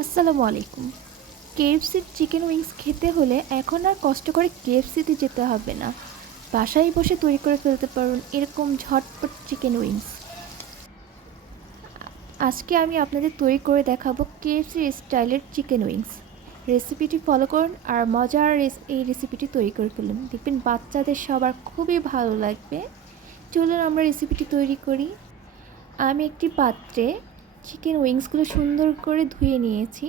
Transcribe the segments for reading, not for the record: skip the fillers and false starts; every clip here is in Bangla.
আসসালামু আলাইকুম। কেএফসির চিকেন উইংস খেতে হলে এখন আর কষ্ট করে কেএফসিতে যেতে হবে না। বাসায় বসে তৈরি করে ফেলতে পারুন এরকম ঝটপট চিকেন উইংস। আজকে আমি আপনাদের তৈরি করে দেখাবো কেএফসি স্টাইলের চিকেন উইংস। রেসিপিটি ফলো করুন আর মজার এই রেসিপিটি তৈরি করে ফেলুন। দেখবেন বাচ্চাদের সবার খুবই ভালো লাগবে। চলুন আমরা রেসিপিটি তৈরি করি। আমি একটি পাত্রে চিকেন উইংসগুলো সুন্দর করে ধুয়ে নিয়েছি।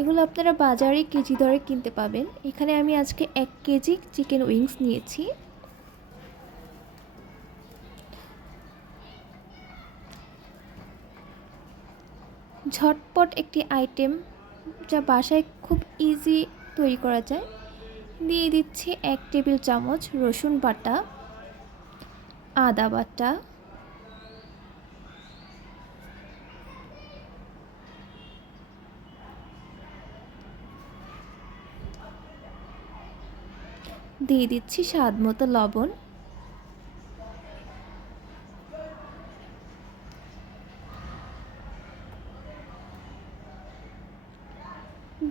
এগুলো আপনারা বাজারে কেজি দরে কিনতে পাবেন। এখানে আমি আজকে 1 কেজি চিকেন উইংস নিয়েছি। ঝটপট একটি আইটেম যা বাসায় খুব ইজি তৈরি করা যায়। দিয়ে দিচ্ছি 1 টেবিল চামচ রসুন বাটা, আদা বাটা, দিয়ে দিচ্ছি স্বাদ মতো লবণ,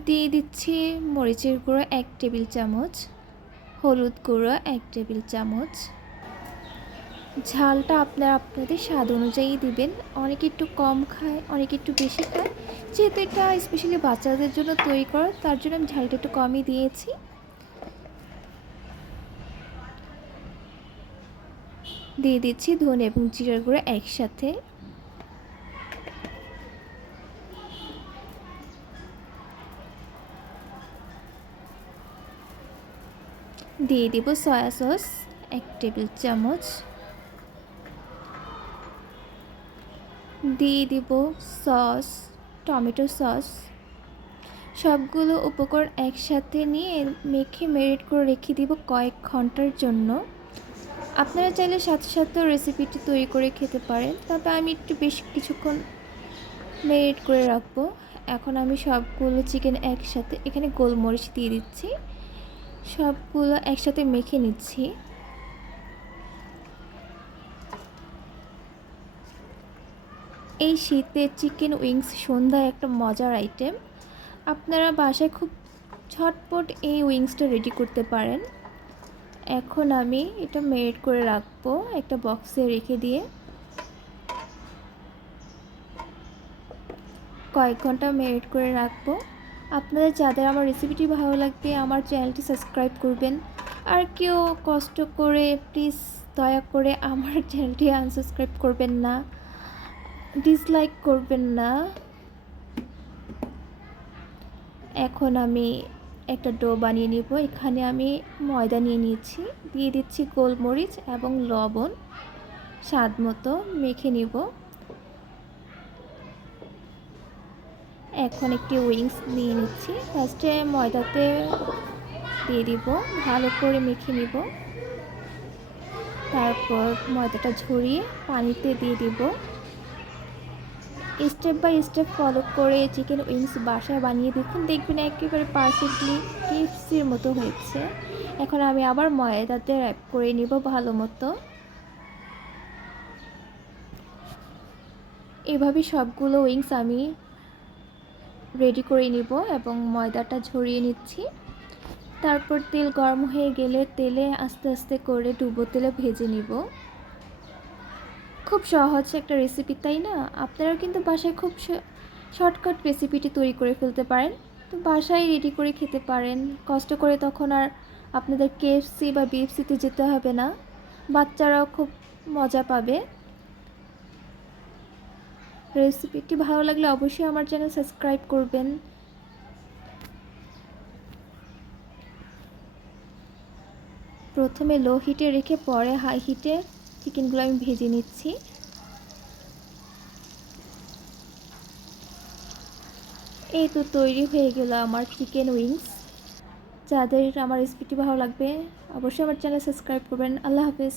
দিয়ে দিচ্ছি মরিচের গুঁড়ো 1 টেবিল চামচ, হলুদ গুঁড়ো 1 টেবিল চামচ। ঝালটা আপনারা আপনাদের স্বাদ অনুযায়ী দিবেন। অনেকে একটু কম খায়, অনেকে একটু বেশি খায়। যেহেতু এটা স্পেশালি বাচ্চাদের জন্য তৈরি করা, তার জন্য আমি ঝালটা একটু কমই দিয়েছি। দিয়ে দিচ্ছি ধনে এবং জিরার গুঁড়ো একসাথে। দিয়ে দিব সয়া সস 1 টেবিল চামচ। দিয়ে দিব সস, টমেটো সস। সবগুলো উপকরণ একসাথে নিয়ে মেখে ম্যারিনেট করে রেখে দিব কয়েক ঘন্টার জন্য। আপনারা চাইলে সাথে সাথে রেসিপিটি তৈরি করে খেতে পারেন, তবে আমি একটু বেশ কিছুক্ষণ ম্যারিনেট করে রাখবো। এখন আমি সবগুলো চিকেন একসাথে এখানে গোলমরিচ দিয়ে দিচ্ছি। সবগুলো একসাথে মেখে নিচ্ছি। এই শীতে চিকেন উইংস সন্ধ্যায় একটা মজার আইটেম। আপনারা বাসায় খুব ঝটপট এই উইংসটা রেডি করতে পারেন। এখন আমি এটা ম্যারিনেট করে রাখবো একটা বক্সে রেখে দিয়ে। কয়েক ঘন্টা ম্যারিনেট করে রাখবো। আপনাদের যাদের আমার রেসিপিটি ভালো লাগবে আমার চ্যানেলটি সাবস্ক্রাইব করবেন। আর কেউ কষ্ট করে প্লিজ দয়া করে আমার চ্যানেলটি আনসাবস্ক্রাইব করবেন না, ডিসলাইক করবেন না। এখন আমি একটা ডো বানিয়ে নিব। এখানে আমি ময়দা নিয়ে নিয়েছি, দিয়ে দিচ্ছি গোলমরিচ এবং লবণ, স্বাদ মতো মেখে নিব। এখন একটি উইংস নিয়ে নিচ্ছি। ফার্স্টে ময়দাতে দিয়ে দিব, ভালো করে মেখে নিব। তারপর ময়দাটা ঝরিয়ে পানিতে দিয়ে দিব। স্টেপ বাই স্টেপ ফলো করে চিকেন উইংস বাসায় বানিয়ে দেখবেন একেবারে পারফেক্টলি কেএফসির মতো হয়েছে। এখন আমি আবার ময়দাতে র্যাপ করে নিব ভালো মতো। এভাবে সবগুলো উইংস আমি রেডি করে নিব এবং ময়দাটা ঝরিয়ে নিচ্ছি। তারপর তেল গরম হয়ে গেলে তেলে আস্তে আস্তে করে ডুবো তেলে ভেজে নিব। খুব সহজ একটা রেসিপি, তাই না? আপনারা কিন্তু বাসায় খুব শর্টকাট রেসিপিটি তৈরি করে ফেলতে পারেন। তো বাসায় রেডি করে খেতে পারেন। কষ্ট করে তখন আর আপনাদের কেএফসি বা বিএফসিতে যেতে হবে না। বাচ্চারাও খুব মজা পাবে। রেসিপিটি ভালো লাগলে অবশ্যই আমার চ্যানেল সাবস্ক্রাইব করবেন। প্রথমে লো হিটে রেখে পরে হাই হিটে চিকেনগুলো আমি ভেজে নিচ্ছি। এই তো তৈরি হয়ে গেল আমার চিকেন উইংস। যাদের আমার রেসিপিটি ভালো লাগবে অবশ্যই আমার চ্যানেল সাবস্ক্রাইব করবেন। আল্লাহ হাফেজ।